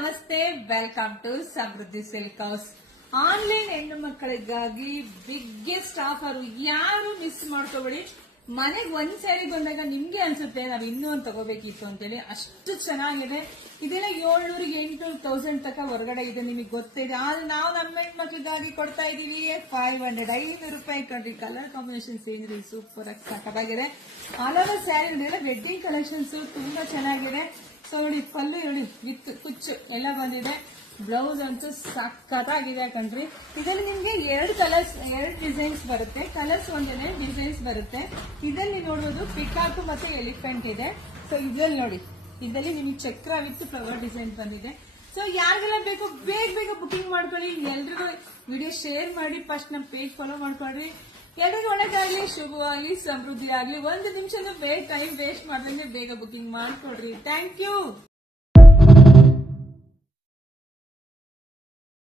ನಮಸ್ತೆ, welcome to Samruddhi silk house. Online ಹೆಣ್ಣು ಮಕ್ಕಳಿಗಾಗಿ ಬಿಗ್ಗೆಸ್ಟ್ ಆಫರ್, ಯಾರು ಮಿಸ್ ಮಾಡ್ಕೋಬೇಡಿ. ಮನೆಗೆ ಒಂದ್ ಸ್ಯಾರಿ ಬಂದಾಗ ನಿಮ್ಗೆ ಅನ್ಸುತ್ತೆ ನಾವ್ ಇನ್ನೂ ಒಂದು ತಗೋಬೇಕಿತ್ತು ಅಂತೇಳಿ. ಅಷ್ಟು ಚೆನ್ನಾಗಿದೆ. ಇದೆಲ್ಲ 700-800,000 ತನಕ ಹೊರಗಡೆ ಇದೆ, ನಿಮಗೆ ಗೊತ್ತಿದೆ. ಆದ್ರೆ ನಾವು ನಮ್ಮ ಹೆಣ್ಮಕ್ಳಿಗಾಗಿ ಕೊಡ್ತಾ ಇದೀವಿ 500 ರೂಪಾಯಿ ಕಣ್ರಿ. ಕಲರ್ ಕಾಂಬಿನೇಷನ್ಸ್ ಏನ್ರಿ ಸೂಪರ್ ಆಗಿ ಸಾಕಾಗಿದೆ. All over sari wedding collections ತುಂಬಾ ಚೆನ್ನಾಗಿದೆ. ಸೊ ನೋಡಿ, ಪಲ್ಲು ನೋಡಿ ವಿತ್ ಕುಚ್ಚು ಎಲ್ಲ ಬಂದಿದೆ. ಬ್ಲೌಸ್ ಅಂತೂ ಸಖತ್ತಾಗಿದೆ ಕಣ್ರಿ. ಇದರಲ್ಲಿ ನಿಮ್ಗೆ 2 ಕಲರ್ಸ್, 2 ಡಿಸೈನ್ಸ್ ಬರುತ್ತೆ. ಕಲರ್ಸ್ ಒಂದೇನೆ, ಡಿಸೈನ್ಸ್ ಬರುತ್ತೆ. ಇದರಲ್ಲಿ ನೋಡೋದು ಪಿಕಾಕ್ ಮತ್ತೆ ಎಲಿಫೆಂಟ್ ಇದೆ. ಸೊ ಇದ್ರಲ್ಲಿ ನೋಡಿ, ಇದರಲ್ಲಿ ನಿಮಗೆ ಚಕ್ರ ವಿತ್ ಫ್ಲವರ್ ಡಿಸೈನ್ ಬಂದಿದೆ. ಸೊ ಯಾರಿಗೆಲ್ಲ ಬೇಕು ಬೇಗ ಬೇಗ ಬುಕಿಂಗ್ ಮಾಡ್ಕೊಳ್ಳಿ. ಎಲ್ರಿಗೂ ವಿಡಿಯೋ ಶೇರ್ ಮಾಡಿ, ಫಸ್ಟ್ ನಮ್ಮ ಪೇಜ್ ಫಾಲೋ ಮಾಡ್ಕೊಳ್ರಿ. ಎಲ್ರಿಗೂ ಒಳ್ಳೆದಾಗ್ಲಿ, ಶುಭವಾಗ್ಲಿ, ಸಮೃದ್ಧಿ ಆಗ್ಲಿ. 1 ನಿಮಿಷನೂ ಟೈಮ್ ವೇಸ್ಟ್ ಮಾಡ್ದಂಗೆ ಬೇಗ ಬುಕಿಂಗ್ ಮಾಡ್ಕೊಡ್ರಿ. Thank you.